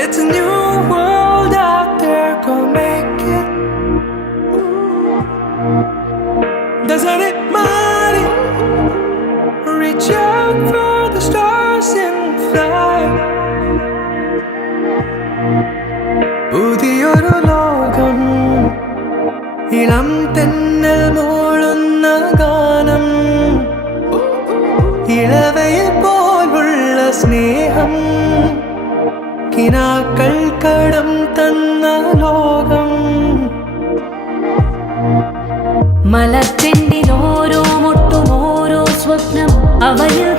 It's a new world out there, go make it. Doesn't it matter? Reach out for the stars and fly. പുതിയൊരു ലോകം, ഇളം തെന്നൽ മൂളുന്ന ഗാനം, ഇളവയിൽ പോലുള്ള സ്നേഹം, കിനാക്കൾ കടം തന്ന ലോകം. മലച്ചെണ്ടിൽ ഓരോ മുട്ടും ഓരോ സ്വപ്നം അവയിൽ